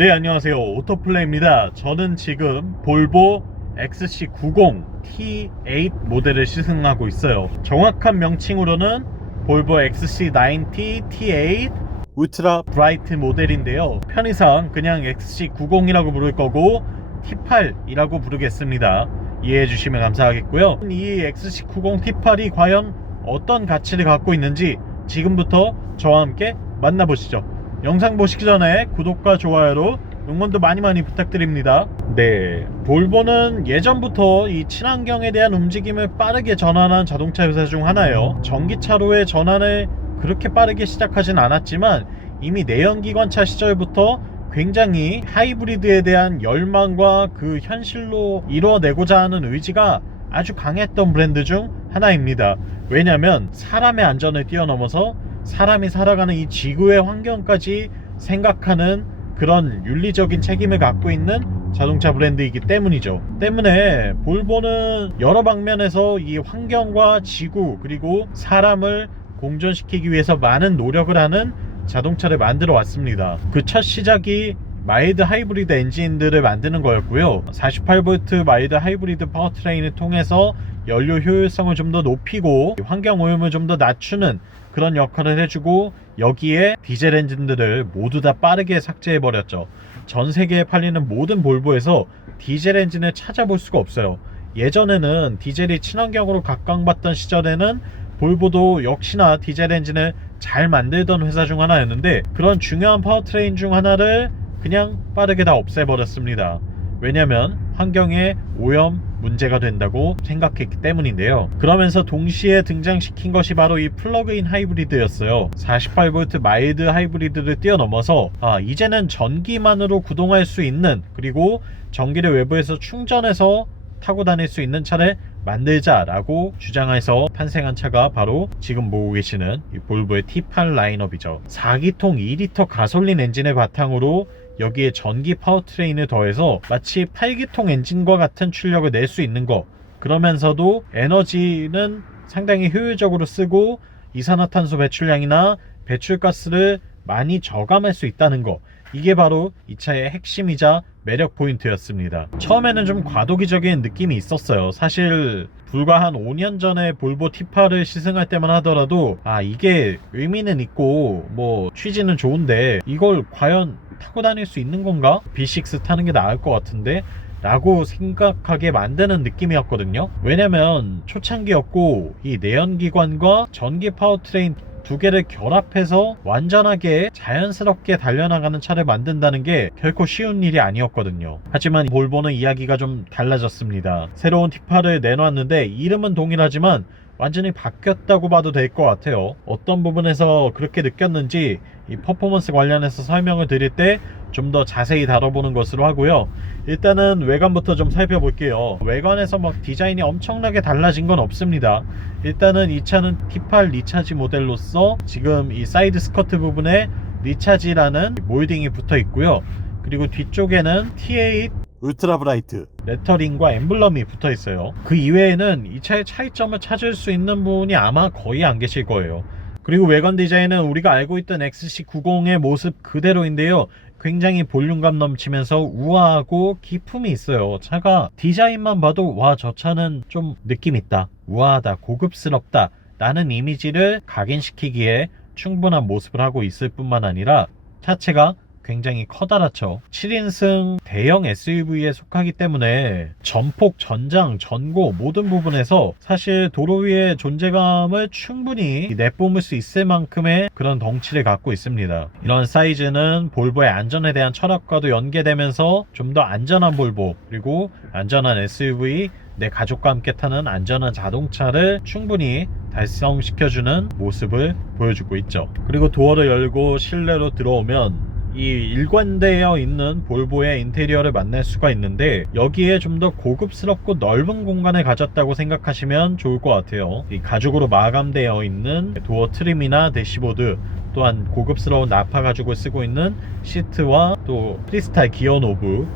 네, 안녕하세요. 오토플레이입니다. 저는 지금 볼보 XC90 T8 모델을 시승하고 있어요. 정확한 명칭으로는 볼보 XC90 T8 울트라 브라이트 모델인데요. 편의상 그냥 XC90이라고 부를 거고 T8이라고 부르겠습니다. 이해해 주시면 감사하겠고요. 이 XC90 T8이 과연 어떤 가치를 갖고 있는지 지금부터 저와 함께 만나보시죠. 영상 보시기 전에 구독과 좋아요로 응원도 많이 부탁드립니다. 네, 볼보는 예전부터 이 친환경에 대한 움직임을 빠르게 전환한 자동차 회사 중 하나예요. 전기차로의 전환을 그렇게 빠르게 시작하진 않았지만 이미 내연기관차 시절부터 굉장히 하이브리드에 대한 열망과 그 현실로 이뤄내고자 하는 의지가 아주 강했던 브랜드 중 하나입니다. 왜냐하면 사람의 안전을 뛰어넘어서 사람이 살아가는 이 지구의 환경까지 생각하는 그런 윤리적인 책임을 갖고 있는 자동차 브랜드이기 때문이죠. 때문에 볼보는 여러 방면에서 이 환경과 지구 그리고 사람을 공존시키기 위해서 많은 노력을 하는 자동차를 만들어 왔습니다. 그 첫 시작이 마일드 하이브리드 엔진들을 만드는 거였고요. 48V 마일드 하이브리드 파워트레인을 통해서 연료 효율성을 좀 더 높이고 환경 오염을 좀 더 낮추는 그런 역할을 해주고, 여기에 디젤 엔진들을 모두 다 빠르게 삭제해버렸죠. 전 세계에 팔리는 모든 볼보에서 디젤 엔진을 찾아볼 수가 없어요. 예전에는 디젤이 친환경으로 각광받던 시절에는 볼보도 역시나 디젤 엔진을 잘 만들던 회사 중 하나였는데, 그런 중요한 파워트레인 중 하나를 그냥 빠르게 다 없애버렸습니다. 왜냐면 환경에 오염 문제가 된다고 생각했기 때문인데요. 그러면서 동시에 등장시킨 것이 바로 이 플러그인 하이브리드였어요. 48V 마일드 하이브리드를 뛰어넘어서 이제는 전기만으로 구동할 수 있는, 그리고 전기를 외부에서 충전해서 타고 다닐 수 있는 차를 만들자라고 주장해서 탄생한 차가 바로 지금 보고 계시는 이 볼보의 T8 라인업이죠. 4기통 2리터 가솔린 엔진을 바탕으로 여기에 전기 파워트레인을 더해서 마치 8기통 엔진과 같은 출력을 낼 수 있는 거, 그러면서도 에너지는 상당히 효율적으로 쓰고 이산화탄소 배출량이나 배출가스를 많이 저감할 수 있다는 거, 이게 바로 이 차의 핵심이자 매력 포인트였습니다. 처음에는 좀 과도기적인 느낌이 있었어요. 사실 불과 한 5년 전에 볼보 T8을 시승할 때만 하더라도 이게 의미는 있고 뭐 취지는 좋은데 이걸 과연 타고 다닐 수 있는 건가? B6 타는 게 나을 것 같은데? 라고 생각하게 만드는 느낌이었거든요. 왜냐면 초창기였고 이 내연기관과 전기 파워트레인 두 개를 결합해서 완전하게 자연스럽게 달려나가는 차를 만든다는 게 결코 쉬운 일이 아니었거든요. 하지만 볼보는 이야기가 좀 달라졌습니다. 새로운 T8을 내놨는데 이름은 동일하지만 완전히 바뀌었다고 봐도 될 것 같아요. 어떤 부분에서 그렇게 느꼈는지 이 퍼포먼스 관련해서 설명을 드릴 때 좀 더 자세히 다뤄보는 것으로 하고요. 일단은 외관부터 좀 살펴볼게요. 외관에서 막 디자인이 엄청나게 달라진 건 없습니다. 일단은 이 차는 T8 리차지 모델로서 지금 이 사이드 스커트 부분에 리차지라는 몰딩이 붙어 있고요. 그리고 뒤쪽에는 T8 울트라 브라이트 레터링과 엠블럼이 붙어 있어요. 그 이외에는 이 차의 차이점을 찾을 수 있는 분이 아마 거의 안 계실 거예요. 그리고 외관 디자인은 우리가 알고 있던 XC90의 모습 그대로인데요. 굉장히 볼륨감 넘치면서 우아하고 기품이 있어요. 차가 디자인만 봐도 저 차는 좀 느낌 있다, 우아하다, 고급스럽다 라는 이미지를 각인시키기에 충분한 모습을 하고 있을 뿐만 아니라 차체가 굉장히 커다랗죠. 7인승 대형 SUV에 속하기 때문에 전폭, 전장, 전고 모든 부분에서 사실 도로 위의 존재감을 충분히 내뿜을 수 있을 만큼의 그런 덩치를 갖고 있습니다. 이런 사이즈는 볼보의 안전에 대한 철학과도 연계되면서 좀 더 안전한 볼보, 그리고 안전한 SUV, 내 가족과 함께 타는 안전한 자동차를 충분히 달성시켜주는 모습을 보여주고 있죠. 그리고 도어를 열고 실내로 들어오면 이 일관되어 있는 볼보의 인테리어를 만날 수가 있는데, 여기에 좀 더 고급스럽고 넓은 공간을 가졌다고 생각하시면 좋을 것 같아요. 이 가죽으로 마감되어 있는 도어 트림이나 대시보드, 또한 고급스러운 나파 가죽을 쓰고 있는 시트와 또 크리스탈 기어 노브,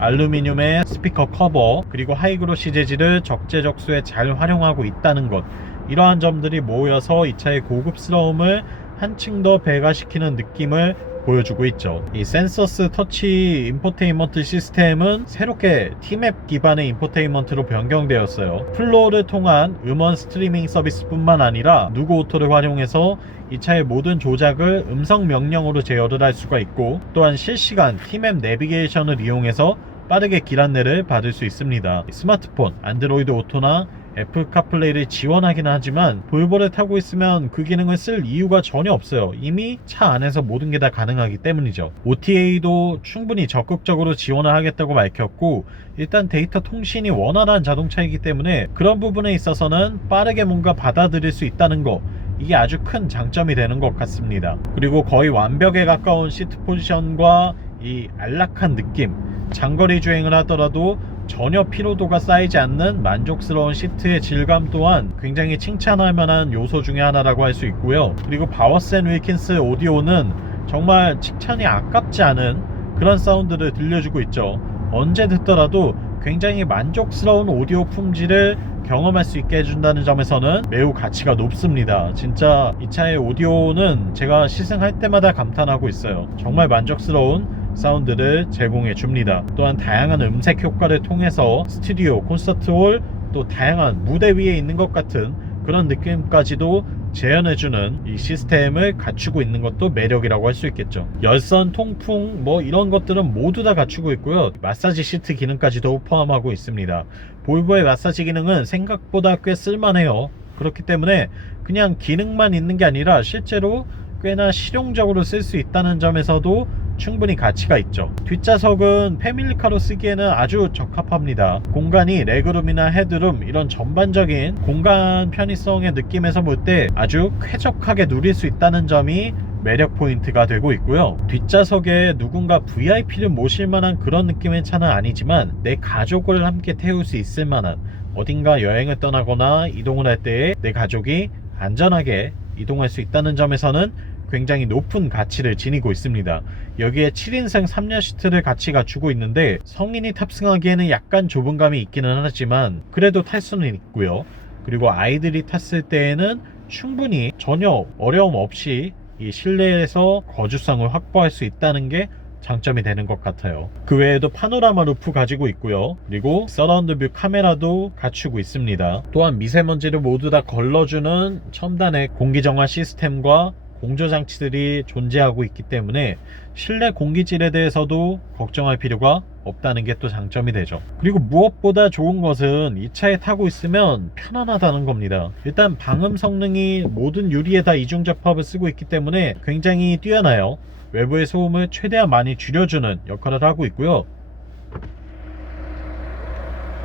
알루미늄의 스피커 커버, 그리고 하이그로시 재질을 적재적소에 잘 활용하고 있다는 것, 이러한 점들이 모여서 이 차의 고급스러움을 한층 더 배가시키는 느낌을 보여주고 있죠. 이 센서스 터치 인포테인먼트 시스템은 새롭게 T맵 기반의 인포테인먼트로 변경되었어요. 플로어를 통한 음원 스트리밍 서비스뿐만 아니라 누구 오토를 활용해서 이 차의 모든 조작을 음성 명령으로 제어를 할 수가 있고, 또한 실시간 T맵 내비게이션을 이용해서 빠르게 길 안내를 받을 수 있습니다. 스마트폰, 안드로이드 오토나 애플 카플레이를 지원하기는 하지만 볼보를 타고 있으면 그 기능을 쓸 이유가 전혀 없어요. 이미 차 안에서 모든 게 다 가능하기 때문이죠. OTA도 충분히 적극적으로 지원을 하겠다고 밝혔고, 일단 데이터 통신이 원활한 자동차이기 때문에 그런 부분에 있어서는 빠르게 뭔가 받아들일 수 있다는 거, 이게 아주 큰 장점이 되는 것 같습니다. 그리고 거의 완벽에 가까운 시트 포지션과 이 안락한 느낌, 장거리 주행을 하더라도 전혀 피로도가 쌓이지 않는 만족스러운 시트의 질감 또한 굉장히 칭찬할 만한 요소 중에 하나라고 할 수 있고요. 그리고 바워센 윌킨스 오디오는 정말 칭찬이 아깝지 않은 그런 사운드를 들려주고 있죠. 언제 듣더라도 굉장히 만족스러운 오디오 품질을 경험할 수 있게 해준다는 점에서는 매우 가치가 높습니다. 진짜 이 차의 오디오는 제가 시승할 때마다 감탄하고 있어요. 정말 만족스러운 사운드를 제공해 줍니다. 또한 다양한 음색 효과를 통해서 스튜디오, 콘서트홀, 또 다양한 무대 위에 있는 것 같은 그런 느낌까지도 재현해주는 이 시스템을 갖추고 있는 것도 매력이라고 할 수 있겠죠. 열선, 통풍 뭐 이런 것들은 모두 다 갖추고 있고요. 마사지 시트 기능까지도 포함하고 있습니다. 볼보의 마사지 기능은 생각보다 꽤 쓸만해요. 그렇기 때문에 그냥 기능만 있는 게 아니라 실제로 꽤나 실용적으로 쓸 수 있다는 점에서도 충분히 가치가 있죠. 뒷좌석은 패밀리카로 쓰기에는 아주 적합합니다. 공간이 레그룸이나 헤드룸 이런 전반적인 공간 편의성의 느낌에서 볼 때 아주 쾌적하게 누릴 수 있다는 점이 매력 포인트가 되고 있고요. 뒷좌석에 누군가 VIP를 모실 만한 그런 느낌의 차는 아니지만 내 가족을 함께 태울 수 있을 만한, 어딘가 여행을 떠나거나 이동을 할 때 내 가족이 안전하게 이동할 수 있다는 점에서는 굉장히 높은 가치를 지니고 있습니다. 여기에 7인승 3열 시트를 같이 갖추고 있는데 성인이 탑승하기에는 약간 좁은 감이 있기는 하지만 그래도 탈 수는 있고요. 그리고 아이들이 탔을 때에는 충분히 전혀 어려움 없이 이 실내에서 거주성을 확보할 수 있다는 게 장점이 되는 것 같아요. 그 외에도 파노라마 루프 가지고 있고요. 그리고 서라운드 뷰 카메라도 갖추고 있습니다. 또한 미세먼지를 모두 다 걸러주는 첨단의 공기정화 시스템과 공조장치들이 존재하고 있기 때문에 실내 공기질에 대해서도 걱정할 필요가 없다는 게 또 장점이 되죠. 그리고 무엇보다 좋은 것은 이 차에 타고 있으면 편안하다는 겁니다. 일단 방음 성능이 모든 유리에 다 이중 접합을 쓰고 있기 때문에 굉장히 뛰어나요. 외부의 소음을 최대한 많이 줄여주는 역할을 하고 있고요.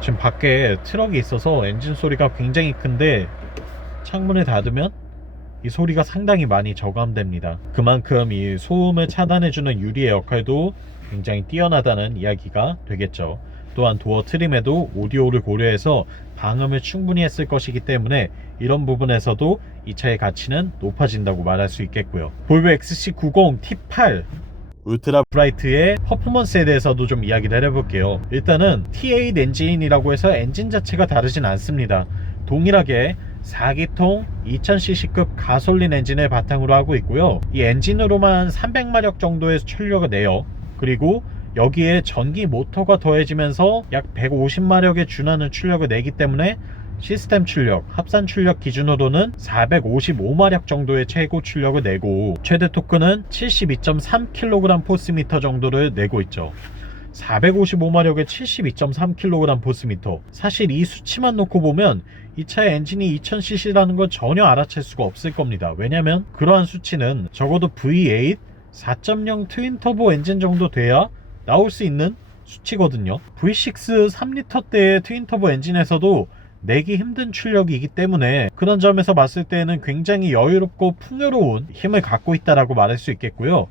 지금 밖에 트럭이 있어서 엔진 소리가 굉장히 큰데 창문을 닫으면 이 소리가 상당히 많이 저감됩니다. 그만큼 이 소음을 차단해주는 유리의 역할도 굉장히 뛰어나다는 이야기가 되겠죠. 또한 도어 트림에도 오디오를 고려해서 방음을 충분히 했을 것이기 때문에 이런 부분에서도 이 차의 가치는 높아진다고 말할 수 있겠고요. 볼보 XC90 T8 울트라 브라이트의 퍼포먼스에 대해서도 좀 이야기를 해볼게요. 일단은 T8 엔진이라고 해서 엔진 자체가 다르진 않습니다. 동일하게 4기통 2000cc급 가솔린 엔진을 바탕으로 하고 있고요. 이 엔진으로만 300마력 정도의 출력을 내요. 그리고 여기에 전기 모터가 더해지면서 약 150마력에 준하는 출력을 내기 때문에 시스템 출력, 합산 출력 기준으로는 455마력 정도의 최고 출력을 내고 최대 토크는 72.3kg 포스미터 정도를 내고 있죠. 455마력에 72.3kg 포스미터, 사실 이 수치만 놓고 보면 이 차의 엔진이 2000cc라는 건 전혀 알아챌 수가 없을 겁니다. 왜냐면 그러한 수치는 적어도 V8 4.0 트윈 터보 엔진 정도 돼야 나올 수 있는 수치거든요. V6 3리터대의 트윈 터보 엔진에서도 내기 힘든 출력이기 때문에 그런 점에서 봤을 때는 굉장히 여유롭고 풍요로운 힘을 갖고 있다라고 말할 수 있겠고요.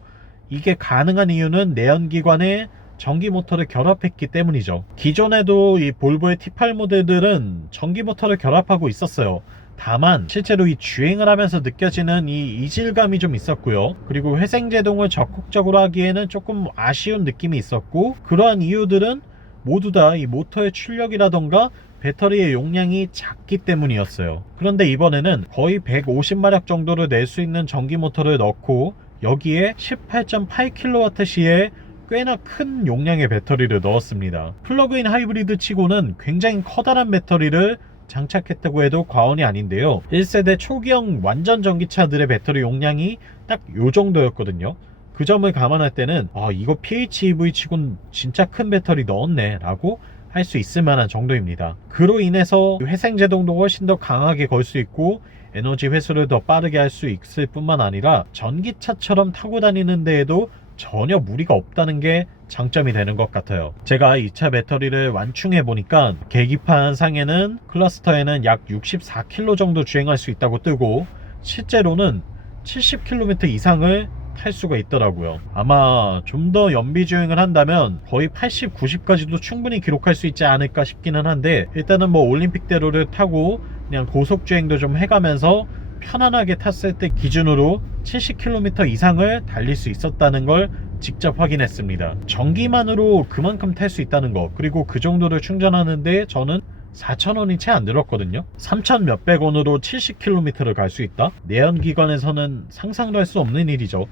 이게 가능한 이유는 내연기관에 전기 모터를 결합했기 때문이죠. 기존에도 이 볼보의 T8 모델들은 전기 모터를 결합하고 있었어요. 다만 실제로 이 주행을 하면서 느껴지는 이 이질감이 좀 있었고요. 그리고 회생제동을 적극적으로 하기에는 조금 아쉬운 느낌이 있었고, 그러한 이유들은 모두 다 이 모터의 출력이라던가 배터리의 용량이 작기 때문이었어요. 그런데 이번에는 거의 150마력 정도를 낼 수 있는 전기 모터를 넣고 여기에 18.8kWh의 꽤나 큰 용량의 배터리를 넣었습니다. 플러그인 하이브리드 치고는 굉장히 커다란 배터리를 장착했다고 해도 과언이 아닌데요. 1세대 초기형 완전 전기차들의 배터리 용량이 딱 요 정도였거든요. 그 점을 감안할 때는 이거 PHEV 치곤 진짜 큰 배터리 넣었네 라고 할 수 있을 만한 정도입니다. 그로 인해서 회생제동도 훨씬 더 강하게 걸 수 있고 에너지 회수를 더 빠르게 할 수 있을 뿐만 아니라 전기차처럼 타고 다니는 데에도 전혀 무리가 없다는 게 장점이 되는 것 같아요. 제가 이 차 배터리를 완충해 보니까 계기판 상에는 클러스터에는 약 64km 정도 주행할 수 있다고 뜨고 실제로는 70km 이상을 탈 수가 있더라고요. 아마 좀 더 연비 주행을 한다면 거의 80, 90까지도 충분히 기록할 수 있지 않을까 싶기는 한데, 일단은 뭐 올림픽대로를 타고 그냥 고속 주행도 좀 해가면서 편안하게 탔을 때 기준으로 70km 이상을 달릴 수 있었다는 걸 직접 확인했습니다. 전기만으로 그만큼 탈 수 있다는 거, 그리고 그 정도를 충전하는데 저는 4,000원이 채 안 들었거든요. 3,000 몇백 원으로 70km를 갈 수 있다? 내연기관에서는 상상도 할 수 없는 일이죠.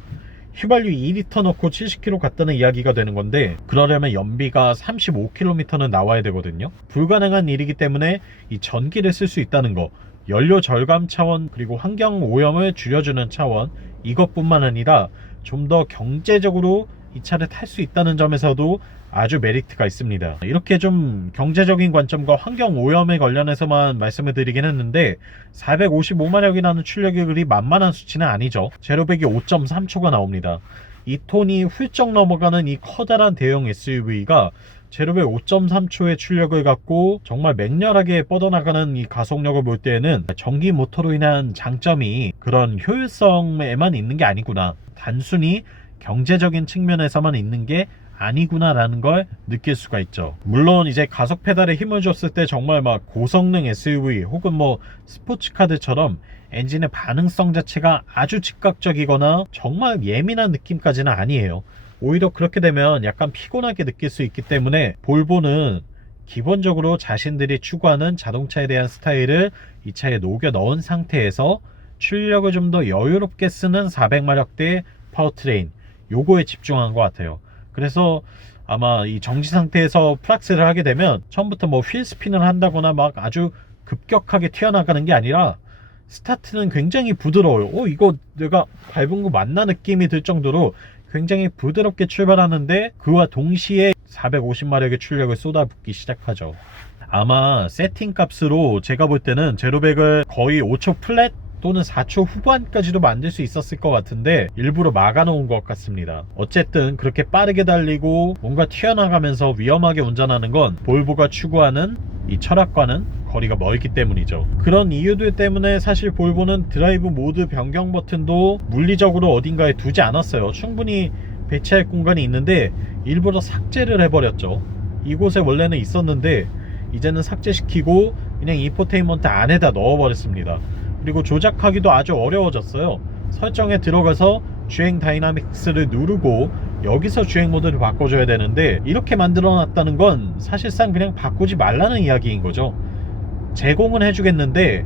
휘발유 2리터 넣고 70km 갔다는 이야기가 되는 건데, 그러려면 연비가 35km는 나와야 되거든요. 불가능한 일이기 때문에 이 전기를 쓸 수 있다는 거, 연료 절감 차원, 그리고 환경 오염을 줄여주는 차원, 이것뿐만 아니라 좀 더 경제적으로 이 차를 탈 수 있다는 점에서도 아주 메리트가 있습니다. 이렇게 좀 경제적인 관점과 환경 오염에 관련해서만 말씀을 드리긴 했는데, 455마력이라는 출력이 그리 만만한 수치는 아니죠. 제로백이 5.3초가 나옵니다. 2톤이 훌쩍 넘어가는 이 커다란 대형 SUV가 제로백 5.3초의 출력을 갖고 정말 맹렬하게 뻗어나가는 이 가속력을 볼 때에는 전기 모터로 인한 장점이 그런 효율성에만 있는 게 아니구나, 단순히 경제적인 측면에서만 있는 게 아니구나 라는 걸 느낄 수가 있죠. 물론 이제 가속 페달에 힘을 줬을 때 정말 막 고성능 SUV 혹은 뭐 스포츠카들처럼 엔진의 반응성 자체가 아주 즉각적이거나 정말 예민한 느낌까지는 아니에요. 오히려 그렇게 되면 약간 피곤하게 느낄 수 있기 때문에 볼보는 기본적으로 자신들이 추구하는 자동차에 대한 스타일을 이 차에 녹여 넣은 상태에서 출력을 좀 더 여유롭게 쓰는 400마력대 파워트레인, 요거에 집중한 것 같아요. 그래서 아마 이 정지 상태에서 플락스를 하게 되면 처음부터 뭐 휠 스핀을 한다거나 막 아주 급격하게 튀어나가는 게 아니라 스타트는 굉장히 부드러워요. 이거 내가 밟은 거 맞나 느낌이 들 정도로 굉장히 부드럽게 출발하는데, 그와 동시에 450마력의 출력을 쏟아붓기 시작하죠. 아마 세팅 값으로 제가 볼 때는 제로백을 거의 5초 플랫 또는 4초 후반까지도 만들 수 있었을 것 같은데 일부러 막아놓은 것 같습니다. 어쨌든 그렇게 빠르게 달리고 뭔가 튀어나가면서 위험하게 운전하는 건 볼보가 추구하는 이 철학과는 거리가 멀기 때문이죠. 그런 이유들 때문에 사실 볼보는 드라이브 모드 변경 버튼도 물리적으로 어딘가에 두지 않았어요. 충분히 배치할 공간이 있는데 일부러 삭제를 해버렸죠. 이곳에 원래는 있었는데 이제는 삭제시키고 그냥 인포테인먼트 안에다 넣어버렸습니다. 그리고 조작하기도 아주 어려워졌어요. 설정에 들어가서 주행 다이나믹스를 누르고 여기서 주행 모드를 바꿔줘야 되는데, 이렇게 만들어 놨다는 건 사실상 그냥 바꾸지 말라는 이야기인 거죠. 제공은 해주겠는데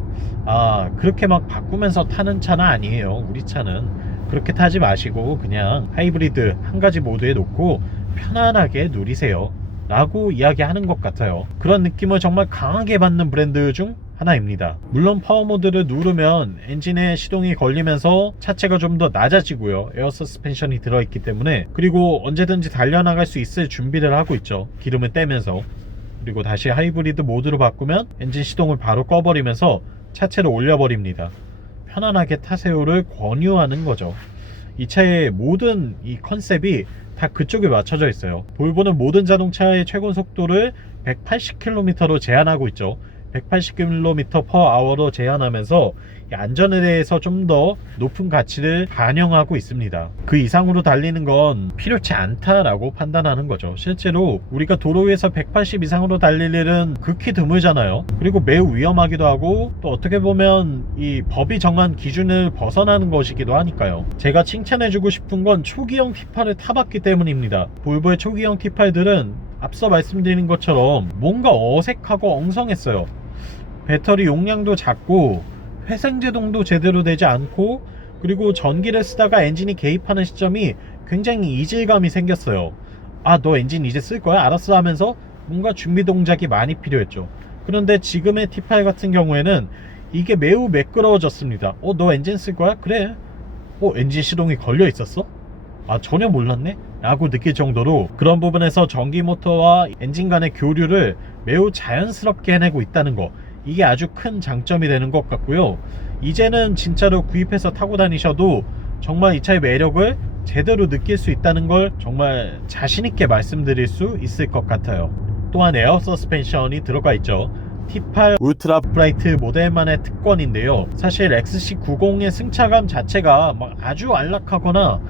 그렇게 막 바꾸면서 타는 차는 아니에요. 우리 차는 그렇게 타지 마시고 그냥 하이브리드 한 가지 모드에 놓고 편안하게 누리세요 라고 이야기하는 것 같아요. 그런 느낌을 정말 강하게 받는 브랜드 중 하나입니다. 물론 파워 모드를 누르면 엔진에 시동이 걸리면서 차체가 좀 더 낮아지고요, 에어 서스펜션이 들어있기 때문에. 그리고 언제든지 달려나갈 수 있을 준비를 하고 있죠, 기름을 떼면서. 그리고 다시 하이브리드 모드로 바꾸면 엔진 시동을 바로 꺼버리면서 차체를 올려버립니다. 편안하게 타세요를 권유하는 거죠. 이 차의 모든 이 컨셉이 다 그쪽에 맞춰져 있어요. 볼보는 모든 자동차의 최고 속도를 180km로 제한하고 있죠. 180km/h로 제한하면서 안전에 대해서 좀 더 높은 가치를 반영하고 있습니다. 그 이상으로 달리는 건 필요치 않다라고 판단하는 거죠. 실제로 우리가 도로 위에서 180 이상으로 달릴 일은 극히 드물잖아요. 그리고 매우 위험하기도 하고, 또 어떻게 보면 이 법이 정한 기준을 벗어나는 것이기도 하니까요. 제가 칭찬해주고 싶은 건 초기형 T8을 타봤기 때문입니다. 볼보의 초기형 T8들은 앞서 말씀드린 것처럼 뭔가 어색하고 엉성했어요. 배터리 용량도 작고 회생제동도 제대로 되지 않고, 그리고 전기를 쓰다가 엔진이 개입하는 시점이 굉장히 이질감이 생겼어요. 아, 너 엔진 이제 쓸 거야? 알았어 하면서 뭔가 준비 동작이 많이 필요했죠. 그런데 지금의 T8 같은 경우에는 이게 매우 매끄러워졌습니다. 너 엔진 쓸 거야? 그래. 엔진 시동이 걸려 있었어? 아, 전혀 몰랐네? 라고 느낄 정도로 그런 부분에서 전기 모터와 엔진 간의 교류를 매우 자연스럽게 해내고 있다는 거, 이게 아주 큰 장점이 되는 것 같고요. 이제는 진짜로 구입해서 타고 다니셔도 정말 이 차의 매력을 제대로 느낄 수 있다는 걸 정말 자신있게 말씀드릴 수 있을 것 같아요. 또한 에어 서스펜션이 들어가 있죠. T8 울트라 브라이트 모델만의 특권인데요. 사실 XC90의 승차감 자체가 막 아주 안락하거나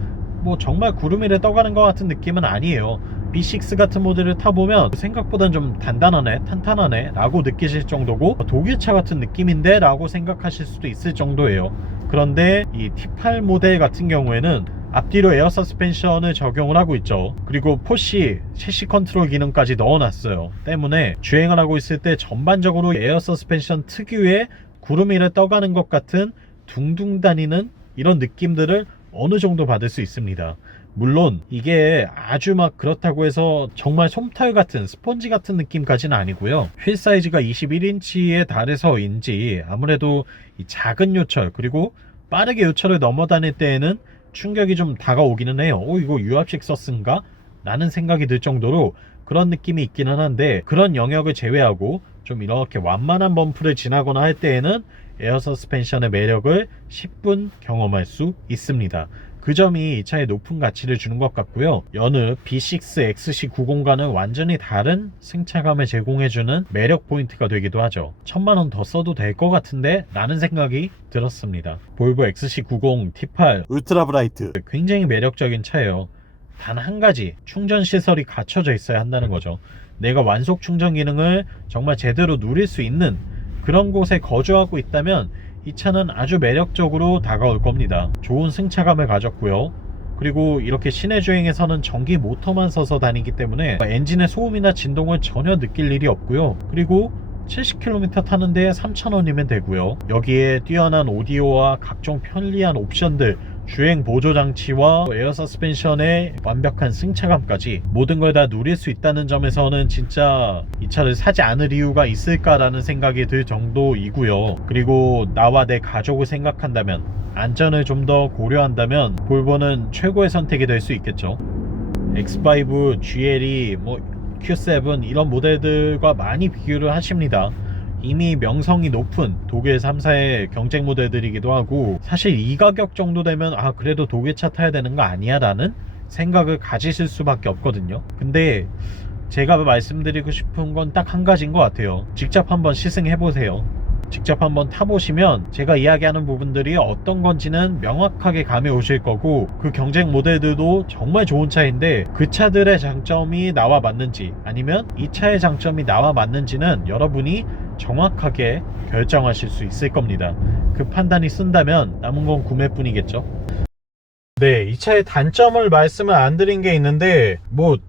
뭐 정말 구름 위를 떠가는 것 같은 느낌은 아니에요. B6 같은 모델을 타보면 생각보단 좀 단단하네, 탄탄하네 라고 느끼실 정도고, 독일차 같은 느낌인데 라고 생각하실 수도 있을 정도예요. 그런데 이 T8 모델 같은 경우에는 앞뒤로 에어 서스펜션을 적용을 하고 있죠. 그리고 포시 셰시 컨트롤 기능까지 넣어놨어요. 때문에 주행을 하고 있을 때 전반적으로 에어 서스펜션 특유의 구름 위를 떠가는 것 같은 둥둥 다니는 이런 느낌들을 어느 정도 받을 수 있습니다. 물론 이게 아주 막 그렇다고 해서 정말 솜털 같은 스펀지 같은 느낌까지는 아니고요. 휠 사이즈가 21인치에 달해서인지 아무래도 이 작은 요철 그리고 빠르게 요철을 넘어 다닐 때에는 충격이 좀 다가오기는 해요. 이거 유압식 서스인가? 라는 생각이 들 정도로 그런 느낌이 있기는 한데, 그런 영역을 제외하고 좀 이렇게 완만한 범프를 지나거나 할 때에는 에어 서스펜션의 매력을 10분 경험할 수 있습니다. 그 점이 이 차에 높은 가치를 주는 것 같고요. 여느 B6 XC90과는 완전히 다른 승차감을 제공해주는 매력 포인트가 되기도 하죠. 1000만원 더 써도 될 것 같은데 라는 생각이 들었습니다. 볼보 XC90 T8 울트라 브라이트 굉장히 매력적인 차예요. 단 한 가지, 충전 시설이 갖춰져 있어야 한다는 거죠. 내가 완속 충전 기능을 정말 제대로 누릴 수 있는 그런 곳에 거주하고 있다면 이 차는 아주 매력적으로 다가올 겁니다. 좋은 승차감을 가졌고요. 그리고 이렇게 시내 주행에서는 전기 모터만 서서 다니기 때문에 엔진의 소음이나 진동을 전혀 느낄 일이 없고요. 그리고 70km 타는데 3,000원이면 되고요. 여기에 뛰어난 오디오와 각종 편리한 옵션들, 주행 보조 장치와 에어 서스펜션의 완벽한 승차감까지 모든 걸 다 누릴 수 있다는 점에서는 진짜 이 차를 사지 않을 이유가 있을까라는 생각이 들 정도이고요. 그리고 나와 내 가족을 생각한다면, 안전을 좀 더 고려한다면 볼보는 최고의 선택이 될 수 있겠죠. X5, GLE, Q7 이런 모델들과 많이 비교를 하십니다. 이미 명성이 높은 독일 3사의 경쟁 모델들이기도 하고, 사실 이 가격 정도 되면 그래도 독일차 타야 되는 거 아니야 라는 생각을 가지실 수밖에 없거든요. 근데 제가 말씀드리고 싶은 건 딱 한 가지인 것 같아요. 직접 한번 시승해보세요. 직접 한번 타보시면 제가 이야기하는 부분들이 어떤 건지는 명확하게 감이 오실 거고, 그 경쟁 모델들도 정말 좋은 차인데 그 차들의 장점이 나와 맞는지, 아니면 이 차의 장점이 나와 맞는지는 여러분이 정확하게 결정하실 수 있을 겁니다. 그 판단이 쓴다면 남은 건 구매뿐이겠죠. 네, 이 차의 단점을 말씀을 안 드린 게 있는데,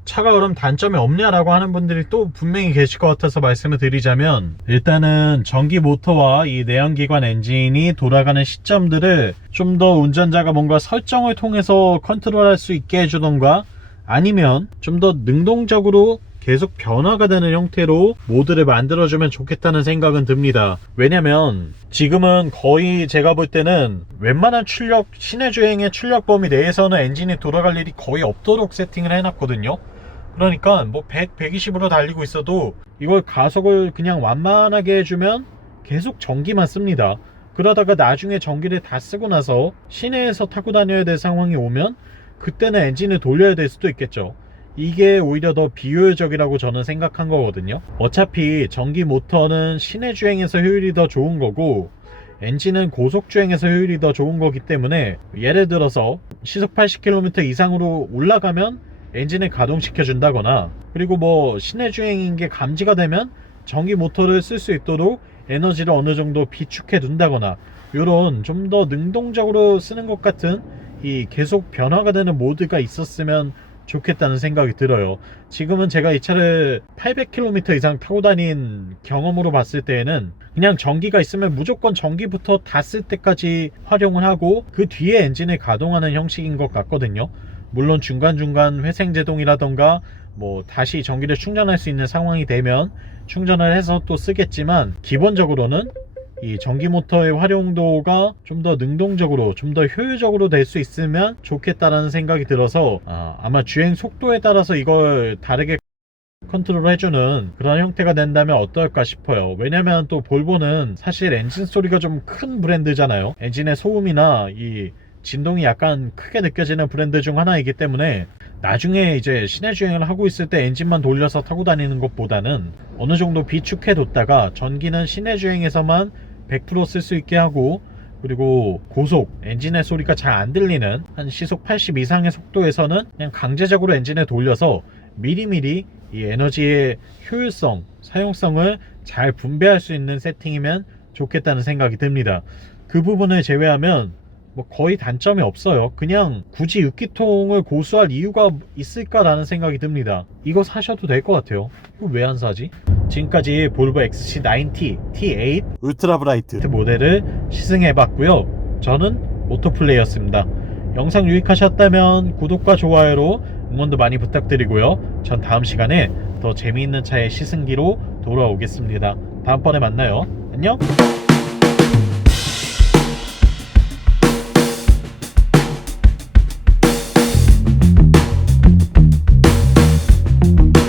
차가 그럼 단점이 없냐라고 하는 분들이 또 분명히 계실 것 같아서 말씀을 드리자면, 일단은 전기 모터와 이 내연기관 엔진이 돌아가는 시점들을 좀 더 운전자가 뭔가 설정을 통해서 컨트롤할 수 있게 해주던가, 아니면 좀 더 능동적으로 계속 변화가 되는 형태로 모드를 만들어주면 좋겠다는 생각은 듭니다. 왜냐면 지금은 거의 제가 볼 때는 웬만한 출력, 시내 주행의 출력 범위 내에서는 엔진이 돌아갈 일이 거의 없도록 세팅을 해놨거든요. 그러니까 100, 120으로 달리고 있어도 이걸 가속을 그냥 완만하게 해주면 계속 전기만 씁니다. 그러다가 나중에 전기를 다 쓰고 나서 시내에서 타고 다녀야 될 상황이 오면 그때는 엔진을 돌려야 될 수도 있겠죠. 이게 오히려 더 비효율적이라고 저는 생각한 거거든요. 어차피 전기 모터는 시내 주행에서 효율이 더 좋은 거고, 엔진은 고속 주행에서 효율이 더 좋은 거기 때문에, 예를 들어서 시속 80km 이상으로 올라가면 엔진을 가동시켜 준다거나, 그리고 시내 주행인 게 감지가 되면 전기 모터를 쓸 수 있도록 에너지를 어느 정도 비축해 둔다거나, 이런 좀 더 능동적으로 쓰는 것 같은 이 계속 변화가 되는 모드가 있었으면 좋겠다는 생각이 들어요. 지금은 제가 이 차를 800km 이상 타고 다닌 경험으로 봤을 때에는 그냥 전기가 있으면 무조건 전기부터 다 쓸 때까지 활용을 하고 그 뒤에 엔진을 가동하는 형식인 것 같거든요. 물론 중간중간 회생제동이라던가 뭐 다시 전기를 충전할 수 있는 상황이 되면 충전을 해서 또 쓰겠지만, 기본적으로는 이 전기 모터의 활용도가 좀 더 능동적으로, 좀 더 효율적으로 될 수 있으면 좋겠다라는 생각이 들어서 아마 주행 속도에 따라서 이걸 다르게 컨트롤 해주는 그런 형태가 된다면 어떨까 싶어요. 왜냐면 또 볼보는 사실 엔진 소리가 좀 큰 브랜드잖아요. 엔진의 소음이나 이 진동이 약간 크게 느껴지는 브랜드 중 하나이기 때문에 나중에 이제 시내 주행을 하고 있을 때 엔진만 돌려서 타고 다니는 것보다는 어느 정도 비축해 뒀다가 전기는 시내 주행에서만 100% 쓸 수 있게 하고, 그리고 고속 엔진의 소리가 잘 안 들리는 한 시속 80 이상의 속도에서는 그냥 강제적으로 엔진을 돌려서 미리미리 이 에너지의 효율성, 사용성을 잘 분배할 수 있는 세팅이면 좋겠다는 생각이 듭니다. 그 부분을 제외하면 뭐 거의 단점이 없어요. 그냥 굳이 6기통을 고수할 이유가 있을까라는 생각이 듭니다. 이거 사셔도 될 것 같아요. 이거 왜 안 사지? 지금까지 볼보 XC90 T8 울트라 브라이트 모델을 시승해봤고요. 저는 오토플레이였습니다. 영상 유익하셨다면 구독과 좋아요로 응원도 많이 부탁드리고요. 전 다음 시간에 더 재미있는 차의 시승기로 돌아오겠습니다. 다음번에 만나요. 안녕.